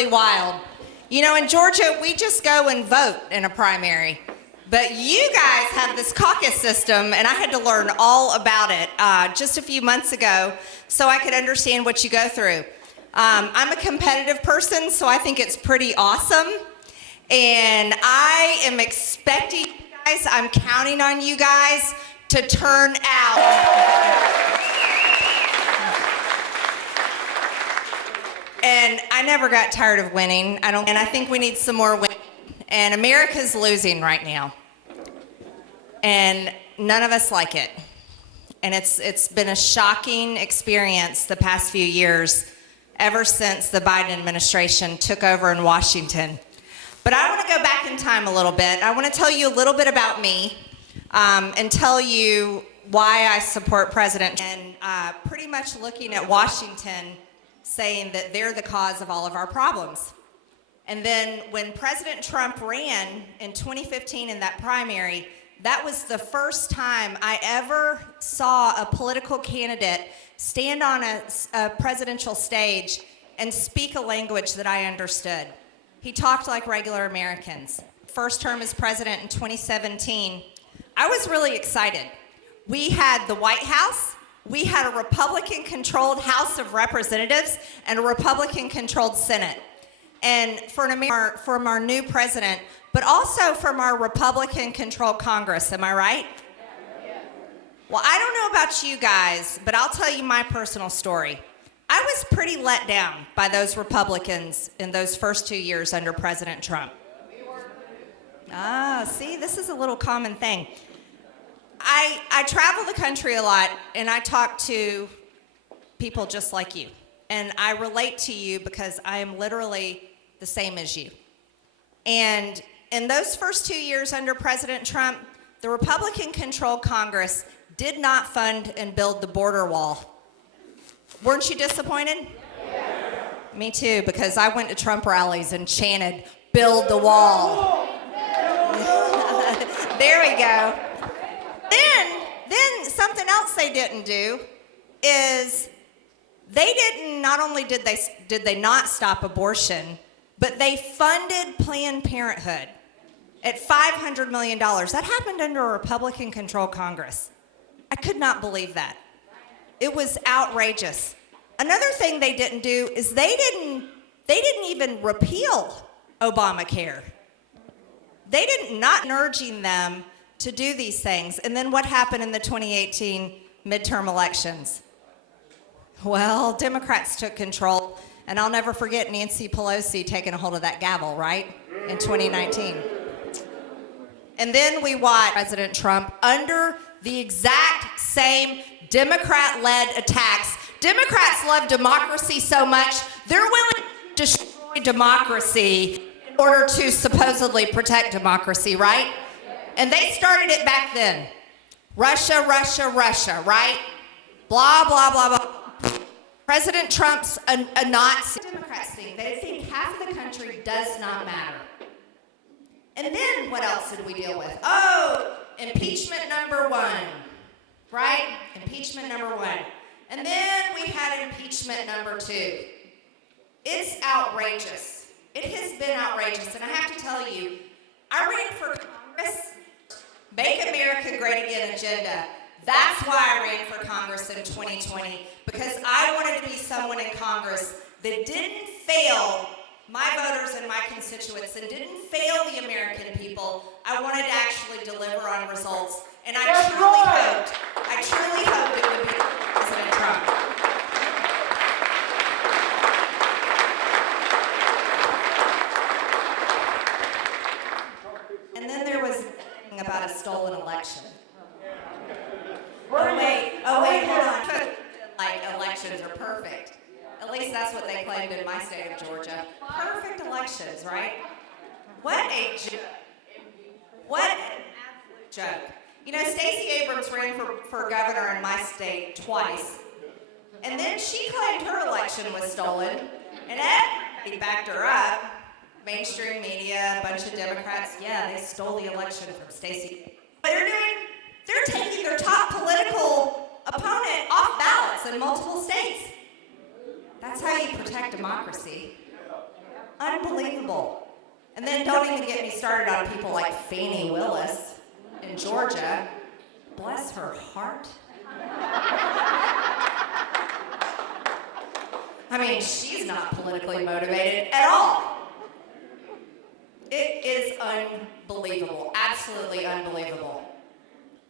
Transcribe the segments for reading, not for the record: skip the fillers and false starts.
really wild. You know, in Georgia, we just go and vote in a primary. But you guys have this caucus system, and I had to learn all about it just a few months ago so I could understand what you go through. I'm a competitive person, so I think it's pretty awesome. And I am expecting you guys, I'm counting on you guys to turn out. And I never got tired of winning. And I think we need some more winning. And America's losing right now. And none of us like it. And it's been a shocking experience the past few years, ever since the Biden administration took over in Washington. But I want to go back in time a little bit. I want to tell you a little bit about me and tell you why I support President Trump. And pretty much looking at Washington saying that they're the cause of all of our problems. And then when President Trump ran in 2015 in that primary, that was the first time I ever saw a political candidate stand on a presidential stage and speak a language that I understood. He talked like regular Americans. First term as president in 2017, I was really excited. We had the White House, we had a Republican-controlled House of Representatives and a Republican-controlled Senate. And from our new president, but also from our Republican-controlled Congress, am I right? Well, I don't know about you guys, but I'll tell you my personal story. I was pretty let down by those Republicans in those first 2 years under President Trump. See, this is a little common thing. I travel the country a lot, and I talk to people just like you. And I relate to you because I am literally the same as you. And in those first 2 years under President Trump, the Republican-controlled Congress did not fund and build the border wall. Weren't you disappointed? Yeah. Me too, because I went to Trump rallies and chanted, "Build the wall." There we go. Then something else they didn't do is not only did they not stop abortion, but they funded Planned Parenthood at $500 million. That happened under a Republican-controlled Congress. I could not believe that. It was outrageous. Another thing they didn't do is they didn't even repeal Obamacare. They didn't not urging them to do these things. And then what happened in the 2018 midterm elections? Well, Democrats took control, and I'll never forget Nancy Pelosi taking a hold of that gavel, right, in 2019. And then we watched President Trump under the exact same Democrat-led attacks. Democrats love democracy so much, they're willing to destroy democracy in order to supposedly protect democracy, right? And they started it back then. Russia, Russia, Russia, right? Blah, blah, blah, blah. President Trump's a Nazi. Democrats think. They think half of the country does not matter. And then what else did we deal with? Oh, impeachment number one, right? Impeachment number one. And then we had impeachment number two. It's outrageous. It has been outrageous. And I have to tell you, I ran for Congress, Make America Great Again agenda. That's why I ran for Congress in 2020, because I wanted to be someone in Congress that didn't fail my voters and my constituents and didn't fail the American people. I wanted to actually deliver on results. And I truly hoped it would be President Trump. And then there was about a stolen election. Oh wait, hold on. Like, elections are perfect. At least that's what they claimed in my state of Georgia. Perfect elections, right? What a joke. What an absolute joke. You know, Stacey Abrams ran for governor in my state twice. And then she claimed her election was stolen. And everybody backed her up. Mainstream media, a bunch of Democrats, yeah, they stole the election from Stacey. What they're taking their top political opponent off ballots in multiple states. That's how you protect democracy. unbelievable. And then don't even get me started on people like Fani Willis in Georgia. Bless her heart. I mean, she's not politically motivated at all. It is unbelievable, absolutely unbelievable.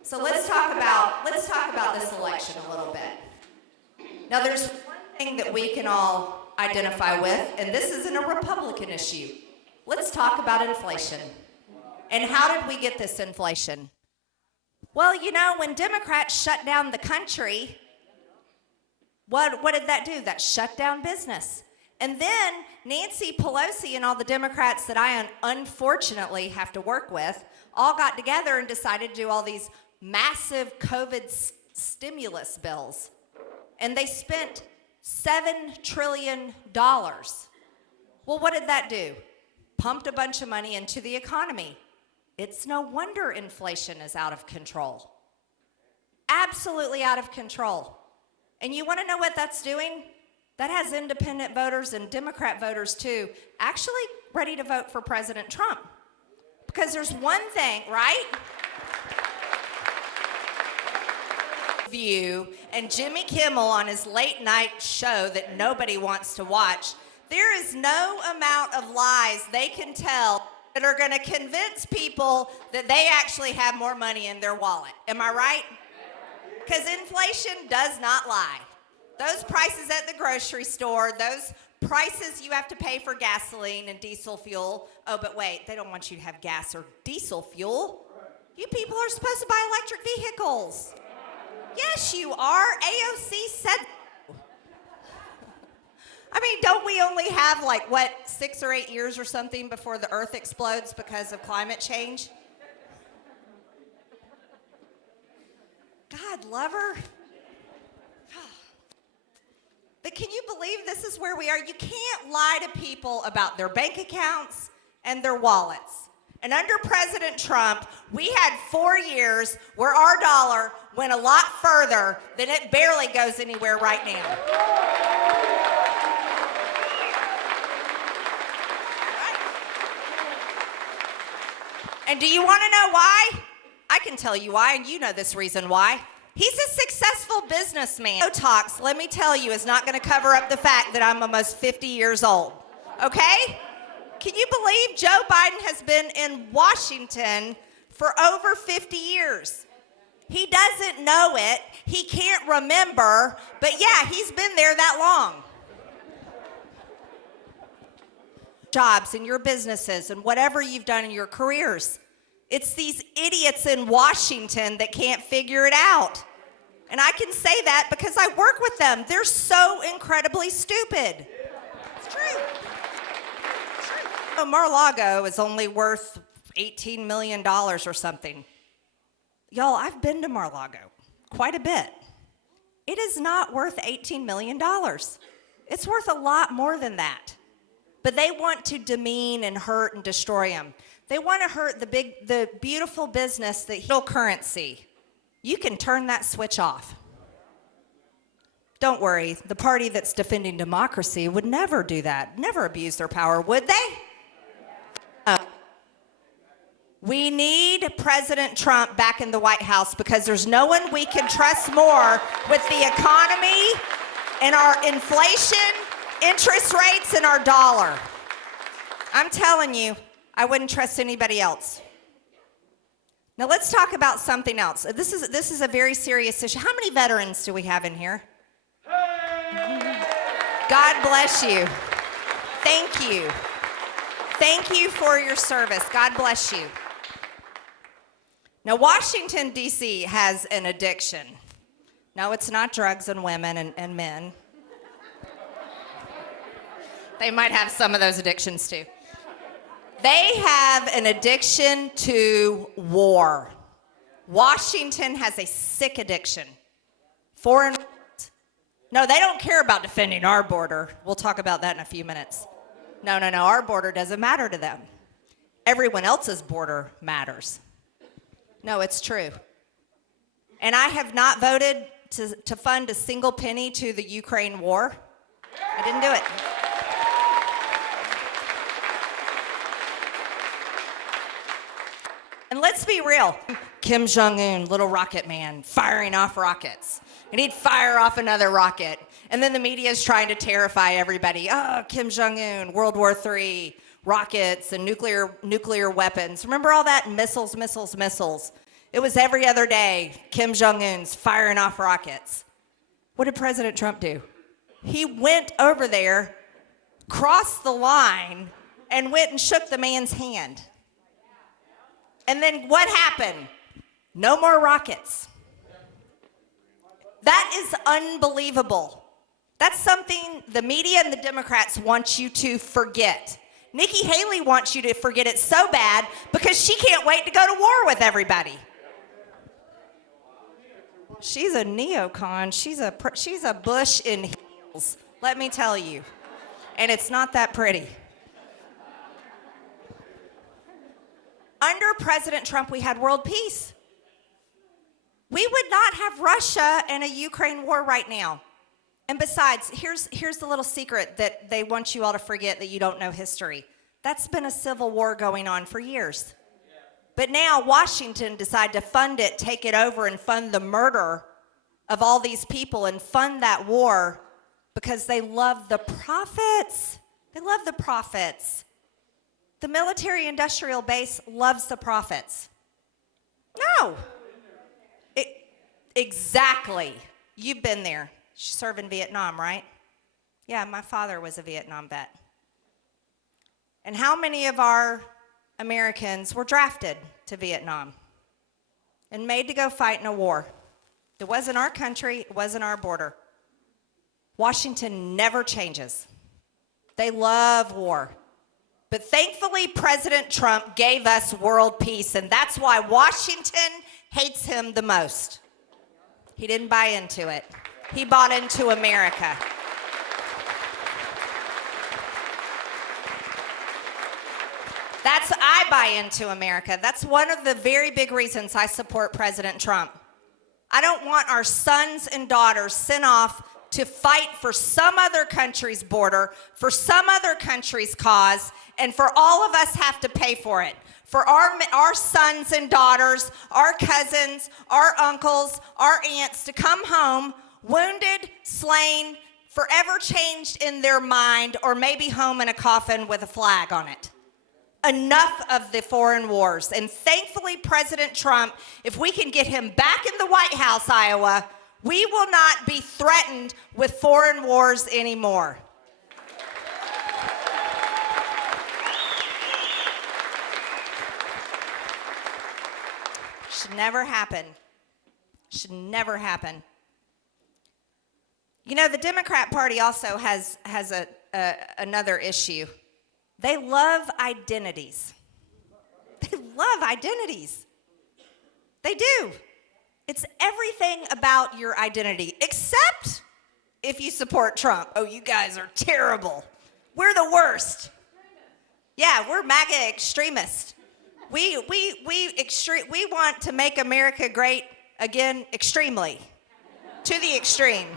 So let's talk about this election a little bit. Now, there's one thing that we can all identify with, and this isn't a Republican issue. Let's talk about inflation. And how did we get this inflation? Well, you know, when Democrats shut down the country, what did that do? That shut down business. And then Nancy Pelosi and all the Democrats that I unfortunately have to work with all got together and decided to do all these massive COVID stimulus bills. And they spent $7 trillion. Well, what did that do? Pumped a bunch of money into the economy. It's no wonder inflation is out of control. Absolutely out of control. And you want to know what that's doing? That has independent voters and Democrat voters too actually ready to vote for President Trump. Because there's one thing, right? View and Jimmy Kimmel on his late night show that nobody wants to watch, there is no amount of lies they can tell that are going to convince people that they actually have more money in their wallet. Am I right? Because inflation does not lie. Those prices at the grocery store, those prices you have to pay for gasoline and diesel fuel. Oh, but wait, they don't want you to have gas or diesel fuel. You people are supposed to buy electric vehicles. Yes, you are. AOC said. I mean, don't we only have 6 or 8 years or something before the earth explodes because of climate change? God, lover. But can you believe this is where we are? You can't lie to people about their bank accounts and their wallets. And under President Trump, we had 4 years where our dollar went a lot further than it barely goes anywhere right now. Right? And do you want to know why? I can tell you why, and you know this reason why. He's a successful businessman. Botox, let me tell you, is not going to cover up the fact that I'm almost 50 years old. Okay? Can you believe Joe Biden has been in Washington for over 50 years? He doesn't know it. He can't remember. But yeah, he's been there that long. Jobs in your businesses and whatever you've done in your careers. It's these idiots in Washington that can't figure it out. And I can say that because I work with them. They're so incredibly stupid. It's true. It's true. Mar-a-Lago is only worth $18 million or something. Y'all, I've been to Mar-a-Lago quite a bit. It is not worth $18 million. It's worth a lot more than that. But they want to demean and hurt and destroy them. They want to hurt the beautiful business that currency. You can turn that switch off. Don't worry, the party that's defending democracy would never do that, never abuse their power, would they? We need President Trump back in the White House because there's no one we can trust more with the economy and our inflation, interest rates, and our dollar. I'm telling you, I wouldn't trust anybody else. Now let's talk about something else. This is a very serious issue. How many veterans do we have in here? God bless you. Thank you. Thank you for your service. God bless you. Now Washington, D.C. has an addiction. No, it's not drugs and women and men. They might have some of those addictions too. They have an addiction to war. Washington has a sick addiction. Foreign. No, they don't care about defending our border. We'll talk about that in a few minutes. No. Our border doesn't matter to them. Everyone else's border matters. No, it's true. And I have not voted to fund a single penny to the Ukraine war. I didn't do it. And let's be real. Kim Jong-un, little rocket man, firing off rockets. And he'd fire off another rocket. And then the media is trying to terrify everybody. Oh, Kim Jong-un, World War III, rockets and nuclear weapons. Remember all that? Missiles, missiles, missiles. It was every other day, Kim Jong-un's firing off rockets. What did President Trump do? He went over there, crossed the line, and went and shook the man's hand. And then what happened? No more rockets. That is unbelievable. That's something the media and the Democrats want you to forget. Nikki Haley wants you to forget it so bad because she can't wait to go to war with everybody. She's a neocon. She's a Bush in heels, let me tell you. And it's not that pretty. Under President Trump, we had world peace. We would not have Russia and a Ukraine war right now. And besides, here's the little secret that they want you all to forget that you don't know history. That's been a civil war going on for years. But now Washington decided to fund it, take it over, and fund the murder of all these people and fund that war because they love the profits. They love the profits. The military-industrial base loves the profits. No. Exactly. You've been there. You served in Vietnam, right? Yeah, my father was a Vietnam vet. And how many of our Americans were drafted to Vietnam and made to go fight in a war? It wasn't our country. It wasn't our border. Washington never changes. They love war. But thankfully, President Trump gave us world peace, and that's why Washington hates him the most. He didn't buy into it. He bought into America. I buy into America. That's one of the very big reasons I support President Trump. I don't want our sons and daughters sent off to fight for some other country's border, for some other country's cause, and for all of us have to pay for it. For our sons and daughters, our cousins, our uncles, our aunts to come home wounded, slain, forever changed in their mind, or maybe home in a coffin with a flag on it. Enough of the foreign wars. And thankfully, President Trump, if we can get him back in the White House, Iowa, we will not be threatened with foreign wars anymore. Should never happen. Should never happen. You know, the Democrat Party also has another issue. They love identities. They love identities. They do. It's everything about your identity, except if you support Trump. Oh, you guys are terrible. We're the worst. Yeah, we're MAGA extremists. We want to make America great again, extremely, to the extreme.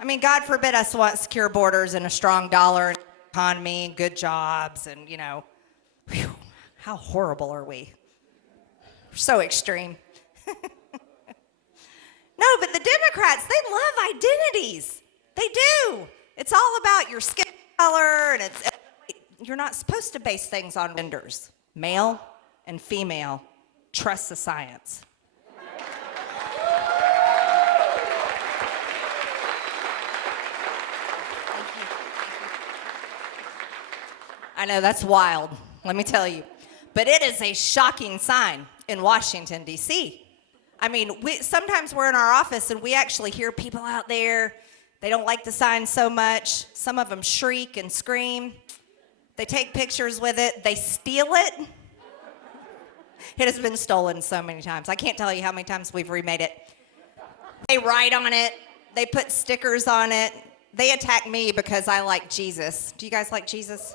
I mean, God forbid us want secure borders and a strong dollar and economy and good jobs and, you know, whew, how horrible are we? We're so extreme. No, but the Democrats, they love identities. They do. It's all about your skin color, and you're not supposed to base things on genders. Male and female, trust the science. I know, that's wild, let me tell you. But it is a shocking sign in Washington, D.C. I mean, sometimes we're in our office and we actually hear people out there, they don't like the sign so much. Some of them shriek and scream. They take pictures with it. They steal it. It has been stolen so many times. I can't tell you how many times we've remade it. They write on it. They put stickers on it. They attack me because I like Jesus. Do you guys like Jesus?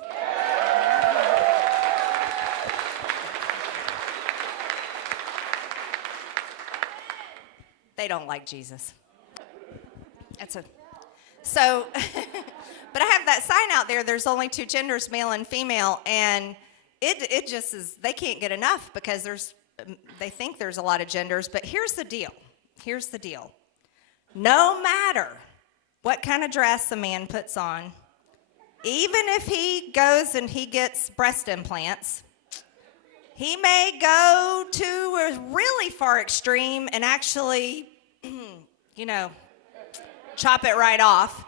They don't like Jesus. But I have that sign out there, there's only two genders, male and female, and it just is, they can't get enough because they think there's a lot of genders, but here's the deal. Here's the deal. No matter what kind of dress a man puts on, even if he goes and he gets breast implants, he may go to a really far extreme and actually, chop it right off.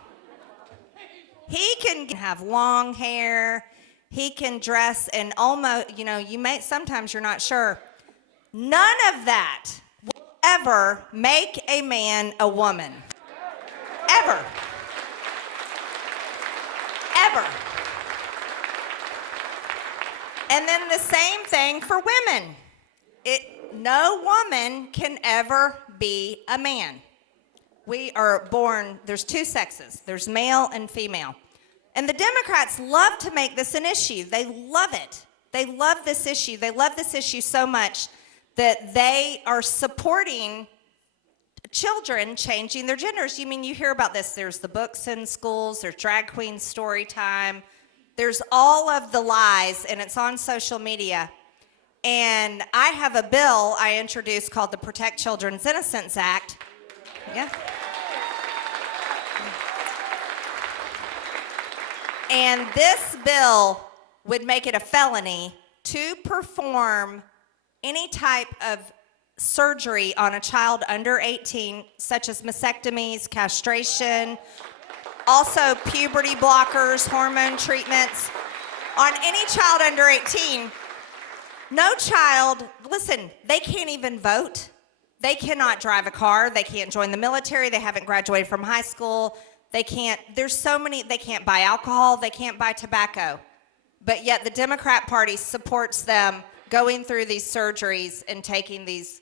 He can have long hair. He can dress and almost, sometimes you're not sure. None of that will ever make a man a woman. Ever. Ever. And then the same thing for women. No woman can ever be a man. We are born, there's two sexes. There's male and female. And the Democrats love to make this an issue. They love it. They love this issue. They love this issue so much that they are supporting children changing their genders. You hear about this. There's the books in schools. There's drag queen story time. There's all of the lies, and it's on social media. And I have a bill I introduced called the Protect Children's Innocence Act. Yeah. And this bill would make it a felony to perform any type of surgery on a child under 18, such as mastectomies, castration, also puberty blockers, hormone treatments, on any child under 18. No child, listen, they can't even vote. They cannot drive a car. They can't join the military. They haven't graduated from high school. They can't buy alcohol. They can't buy tobacco. But yet the Democrat Party supports them going through these surgeries and taking these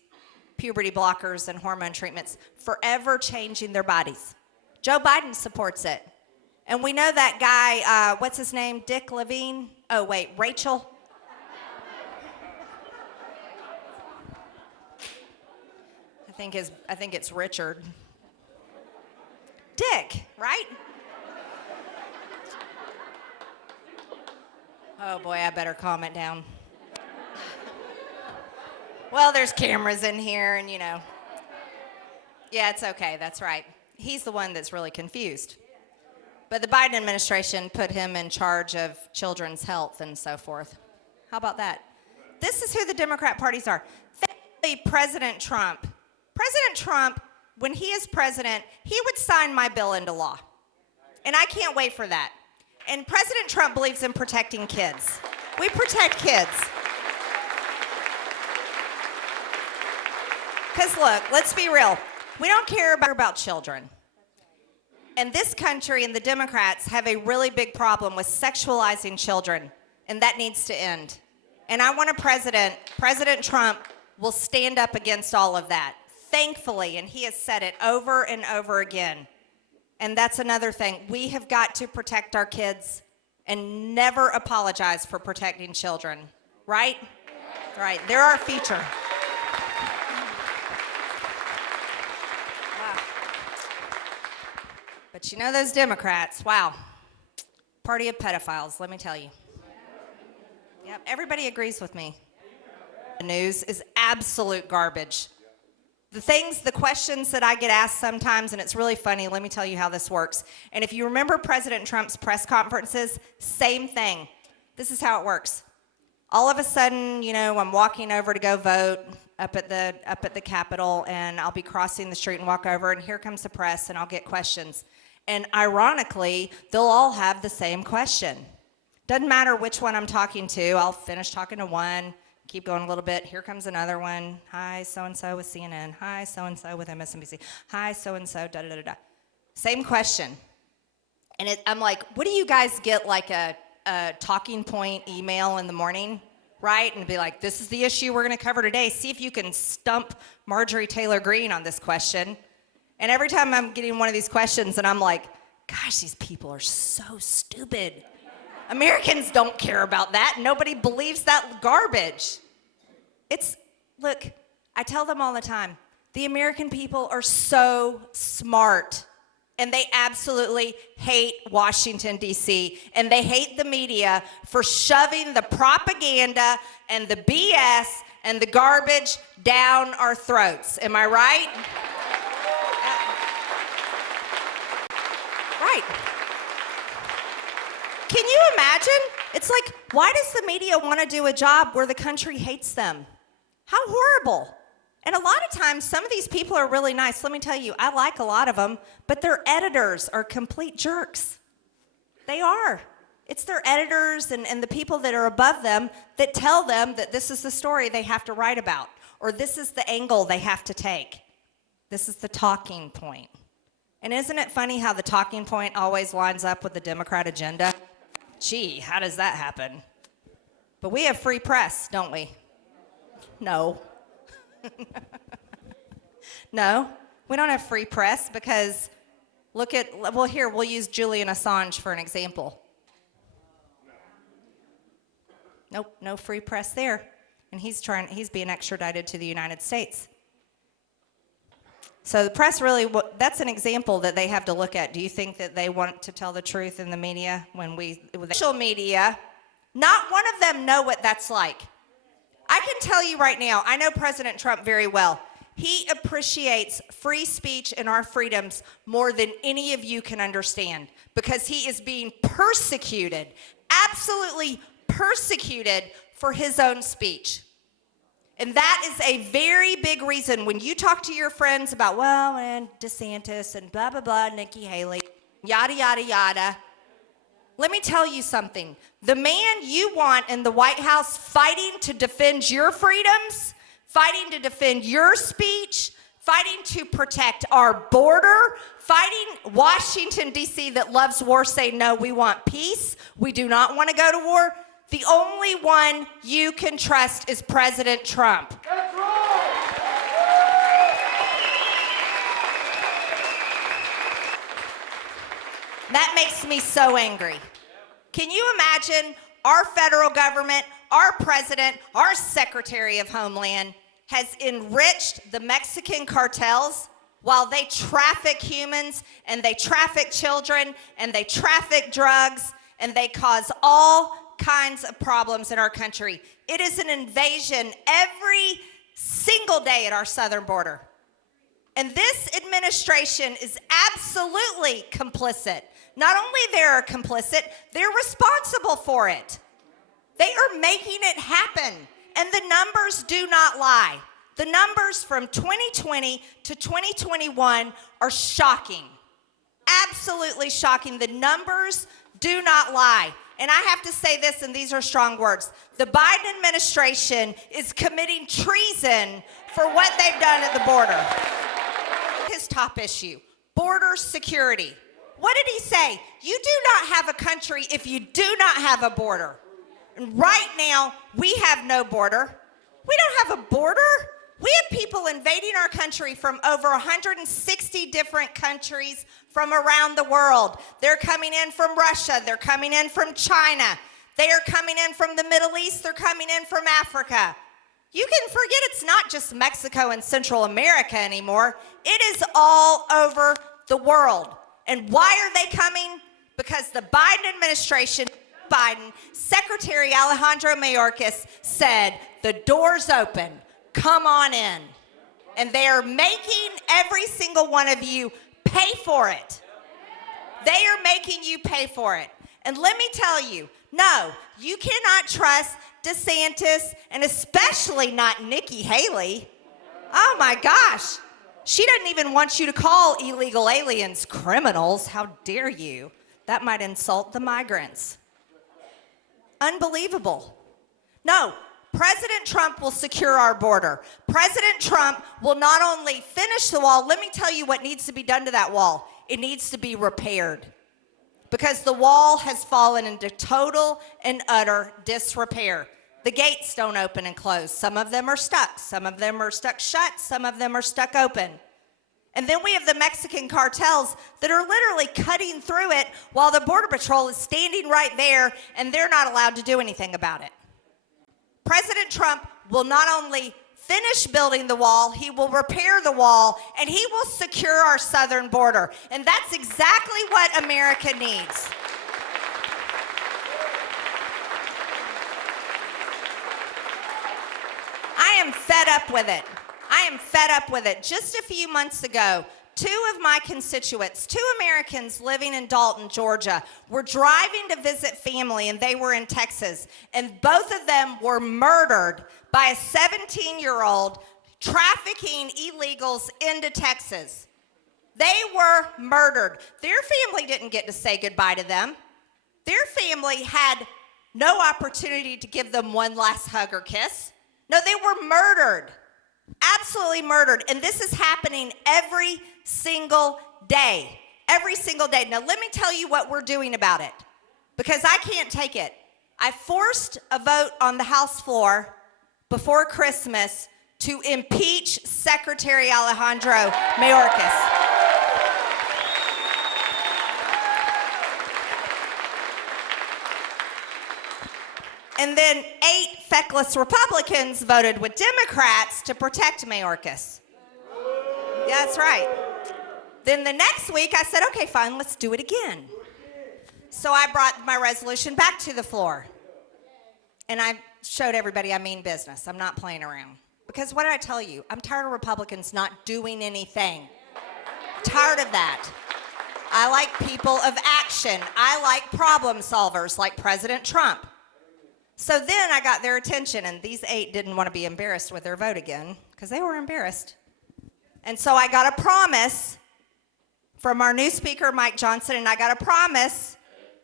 puberty blockers and hormone treatments, forever changing their bodies. Joe Biden supports it. And we know that guy, what's his name? Dick Levine? Oh, wait, Rachel? I think it's Richard. Dick, right? Oh boy, I better calm it down. Well, there's cameras in here and Yeah, it's okay, that's right. He's the one that's really confused. But the Biden administration put him in charge of children's health and so forth. How about that? This is who the Democrat parties are. Thankfully, President Trump, when he is president, he would sign my bill into law. And I can't wait for that. And President Trump believes in protecting kids. We protect kids. Because look, let's be real. We don't care about children. And this country and the Democrats have a really big problem with sexualizing children. And that needs to end. And I want President Trump will stand up against all of that. Thankfully, and he has said it over and over again. And that's another thing. We have got to protect our kids and never apologize for protecting children. Right? Right. They're our future. Wow. But those Democrats, wow. Party of pedophiles, let me tell you. Yep, everybody agrees with me. The news is absolute garbage. The questions that I get asked sometimes, and it's really funny, let me tell you how this works. And if you remember President Trump's press conferences, same thing. This is how it works. All of a sudden, I'm walking over to go vote up at the Capitol, and I'll be crossing the street and walk over, and here comes the press, and I'll get questions. And ironically, they'll all have the same question. Doesn't matter which one I'm talking to. I'll finish talking to one, keep going a little bit. Here comes another one. Hi, so-and-so with CNN. Hi, so-and-so with MSNBC. Hi, so-and-so, da-da-da-da. Same question. And I'm like, what do you guys get, like a talking point email in the morning, right? And be like, this is the issue we're going to cover today. See if you can stump Marjorie Taylor Greene on this question. And every time I'm getting one of these questions, and I'm like, gosh, these people are so stupid. Americans don't care about that. Nobody believes that garbage. Look, I tell them all the time, the American people are so smart and they absolutely hate Washington, D.C., and they hate the media for shoving the propaganda and the BS and the garbage down our throats. Am I right? Right. Can you imagine? It's like, why does the media want to do a job where the country hates them? How horrible. And a lot of times, some of these people are really nice. Let me tell you, I like a lot of them, but their editors are complete jerks. They are. It's their editors and the people that are above them that tell them that this is the story they have to write about, or this is the angle they have to take. This is the talking point. And isn't it funny how the talking point always lines up with the Democrat agenda? Gee, how does that happen? But we have free press, don't we? No. No, we don't have free press because we'll use Julian Assange for an example. Nope, no free press there. And he's being extradited to the United States. So the press really, that's an example that they have to look at. Do you think that they want to tell the truth in the media with social media? Not one of them know what that's like. I can tell you right now, I know President Trump very well. He appreciates free speech and our freedoms more than any of you can understand because he is being persecuted, absolutely persecuted for his own speech. And that is a very big reason when you talk to your friends about, well, and DeSantis and blah, blah, blah, Nikki Haley, yada, yada, yada. Let me tell you something. The man you want in the White House fighting to defend your freedoms, fighting to defend your speech, fighting to protect our border, fighting Washington, D.C. that loves war, say, no, we want peace. We do not want to go to war. The only one you can trust is President Trump. That's right. That makes me so angry. Can you imagine our federal government, our president, our Secretary of Homeland has enriched the Mexican cartels while they traffic humans and they traffic children and they traffic drugs and they cause all kinds of problems in our country. It is an invasion every single day at our southern border. And this administration is absolutely complicit. Not only they're complicit, they're responsible for it. They are making it happen. And the numbers do not lie. The numbers from 2020 to 2021 are shocking. Absolutely shocking. The numbers do not lie. And I have to say this, and these are strong words. The Biden administration is committing treason for what they've done at the border. His top issue, border security. What did he say? You do not have a country if you do not have a border. And right now, we have no border. We don't have a border. We have people invading our country from over 160 different countries from around the world. They're coming in from Russia. They're coming in from China. They are coming in from the Middle East. They're coming in from Africa. You can forget it's not just Mexico and Central America anymore. It is all over the world. And why are they coming? Because the Biden administration, Secretary Alejandro Mayorkas said, the door's open. Come on in. And they are making every single one of you pay for it. They are making you pay for it. And let me tell you, no, you cannot trust DeSantis, and especially not Nikki Haley. Oh my gosh. She doesn't even want you to call illegal aliens criminals. How dare you? That might insult the migrants. Unbelievable. No. President Trump will secure our border. President Trump will not only finish the wall, let me tell you what needs to be done to that wall. It needs to be repaired because the wall has fallen into total and utter disrepair. The gates don't open and close. Some of them are stuck. Some of them are stuck shut. Some of them are stuck open. And then we have the Mexican cartels that are literally cutting through it while the Border Patrol is standing right there and they're not allowed to do anything about it. President Trump will not only finish building the wall, he will repair the wall, and he will secure our southern border. And that's exactly what America needs. I am fed up with it. I am fed up with it. Just a few months ago, two of my constituents, two Americans living in Dalton, Georgia, were driving to visit family, and they were in Texas. And both of them were murdered by a 17-year-old trafficking illegals into Texas. They were murdered. Their family didn't get to say goodbye to them. Their family had no opportunity to give them one last hug or kiss. No, they were murdered. Absolutely murdered. And this is happening every single day. Every single day. Now, let me tell you what we're doing about it, because I can't take it. I forced a vote on the House floor before Christmas to impeach Secretary Alejandro Mayorkas. And then 8 feckless Republicans voted with Democrats to protect Mayorkas. Yeah, that's right. Then the next week I said, okay, fine, let's do it again. So I brought my resolution back to the floor. And I showed everybody I mean business. I'm not playing around. Because what did I tell you? I'm tired of Republicans not doing anything. Tired of that. I like people of action. I like problem solvers like President Trump. So then I got their attention, and these 8 didn't want to be embarrassed with their vote again, because they were embarrassed. And so I got a promise from our new speaker, Mike Johnson, and I got a promise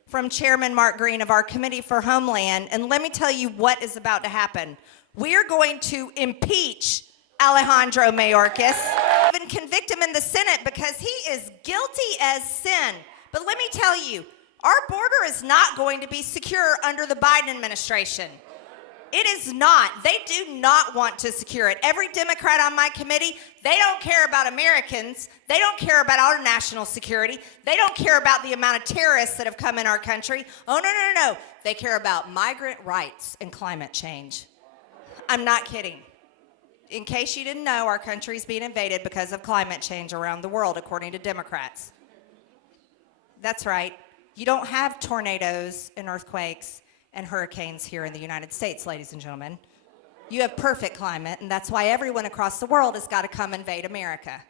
from Chairman Mark Green of our Committee for Homeland. And let me tell you what is about to happen. We're going to impeach Alejandro Mayorkas, even convict him in the Senate, because he is guilty as sin. But let me tell you, our border is not going to be secure under the Biden administration. It is not. They do not want to secure it. Every Democrat on my committee, they don't care about Americans. They don't care about our national security. They don't care about the amount of terrorists that have come in our country. Oh, no, no, no, no. They care about migrant rights and climate change. I'm not kidding. In case you didn't know, our country's being invaded because of climate change around the world, according to Democrats. That's right. You don't have tornadoes and earthquakes and hurricanes here in the United States, ladies and gentlemen. You have perfect climate, and that's why everyone across the world has got to come invade America.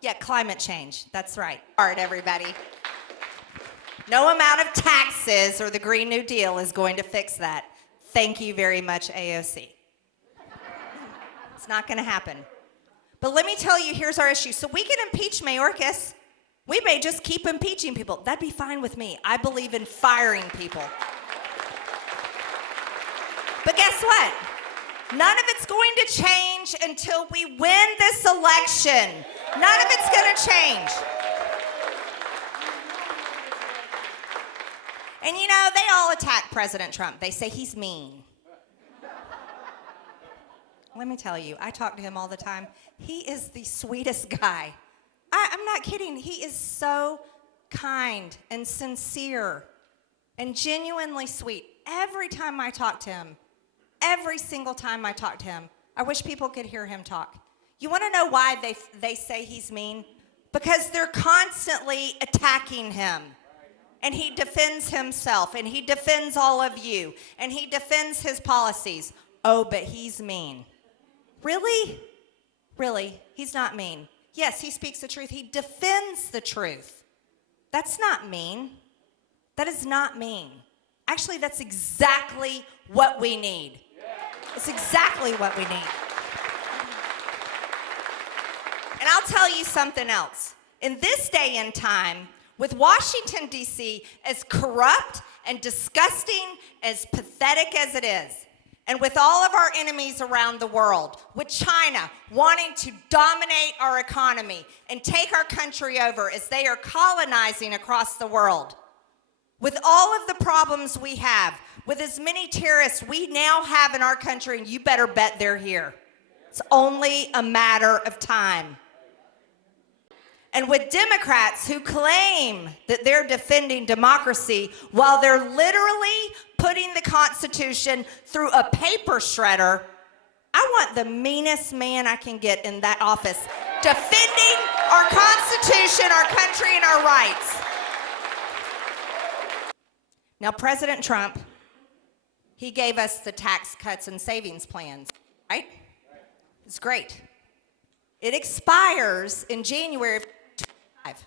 Yeah, climate change. That's right. All right, everybody. No amount of taxes or the Green New Deal is going to fix that. Thank you very much, AOC. It's not going to happen. But let me tell you, here's our issue. So we can impeach Mayorkas. We may just keep impeaching people. That'd be fine with me. I believe in firing people. But guess what? None of it's going to change until we win this election. None of it's going to change. And you know, they all attack President Trump. They say he's mean. Let me tell you, I talk to him all the time. He is the sweetest guy. I'm not kidding. He is so kind and sincere and genuinely sweet. Every time I talk to him, every single time I talk to him, I wish people could hear him talk. You want to know why they say he's mean? Because they're constantly attacking him. And he defends himself, and he defends all of you, and he defends his policies. Oh, but he's mean. Really? Really? He's not mean. Yes, he speaks the truth. He defends the truth. That's not mean. That is not mean. Actually, that's exactly what we need. It's exactly what we need. And I'll tell you something else. In this day and time, with Washington, D.C., as corrupt and disgusting, as pathetic as it is, and with all of our enemies around the world, with China wanting to dominate our economy and take our country over as they are colonizing across the world, with all of the problems we have, with as many terrorists we now have in our country, and you better bet they're here. It's only a matter of time. And with Democrats who claim that they're defending democracy while they're literally putting the Constitution through a paper shredder, I want the meanest man I can get in that office defending our Constitution, our country, and our rights. Now, President Trump, he gave us the tax cuts and savings plans, right? It's great. It expires in January of 2025.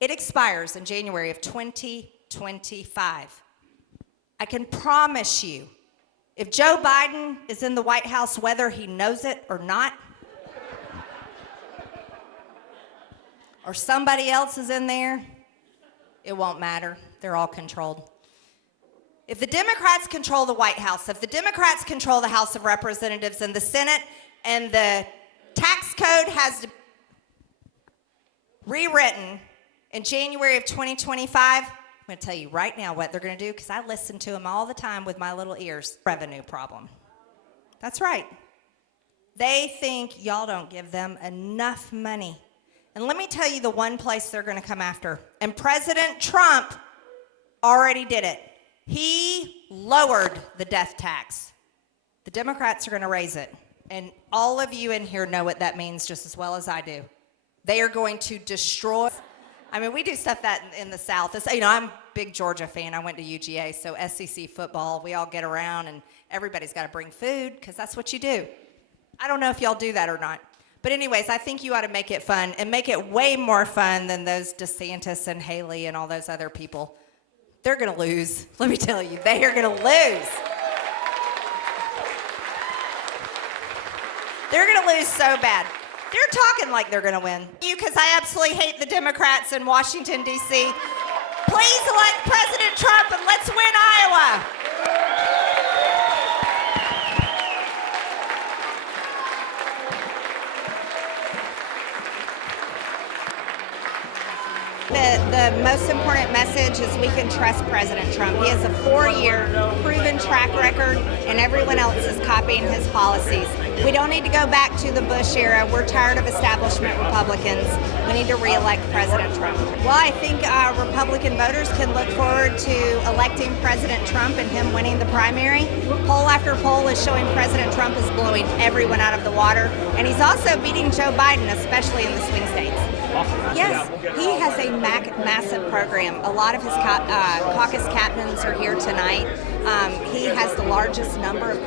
It expires in January of 2025. I can promise you, if Joe Biden is in the White House, whether he knows it or not, or somebody else is in there, it won't matter. They're all controlled. If the Democrats control the White House, if the Democrats control the House of Representatives and the Senate, and the tax code has to be rewritten in January of 2025, I'm going to tell you right now what they're going to do, because I listen to them all the time with my little ears. Revenue problem. That's right. They think y'all don't give them enough money. And let me tell you the one place they're going to come after. And President Trump already did it. He lowered the death tax. The Democrats are going to raise it. And all of you in here know what that means just as well as I do. They are going to destroy. I mean, we do stuff that in the South. It's, I'm a big Georgia fan. I went to UGA, so SEC football, we all get around, and everybody's got to bring food because that's what you do. I don't know if y'all do that or not. But anyways, I think you ought to make it fun and make it way more fun than those DeSantis and Haley and all those other people. They're going to lose. Let me tell you, they are going to lose. They're going to lose so bad. They're talking like they're going to win. Because I absolutely hate the Democrats in Washington, D.C. Please elect President Trump and let's win Iowa. The most important message is we can trust President Trump. He has a 4-year proven track record, and everyone else is copying his policies. We don't need to go back to the Bush era. We're tired of establishment Republicans. We need to re-elect President Trump. Well, I think Republican voters can look forward to electing President Trump and him winning the primary. Poll after poll is showing President Trump is blowing everyone out of the water, and he's also beating Joe Biden, especially in the swing states. Yes, he has a massive program. A lot of his caucus captains are here tonight. He has the largest number of